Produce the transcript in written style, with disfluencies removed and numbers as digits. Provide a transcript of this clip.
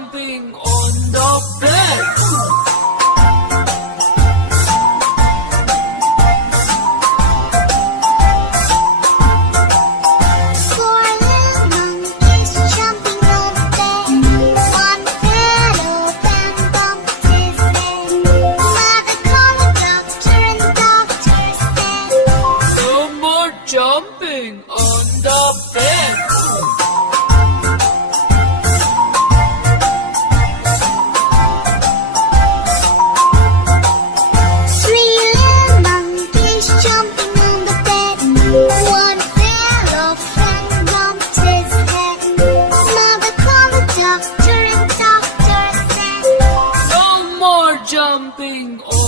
jumping on the bed. Four little monkeys jumping on the bed. One fell off and bumped his head. Mother called the doctor and the doctor said, No more jumping on the bed. Three little monkeys jumping on the bed. One fell off and bumped his head. Mother called the doctor and the doctor said, No more jumping on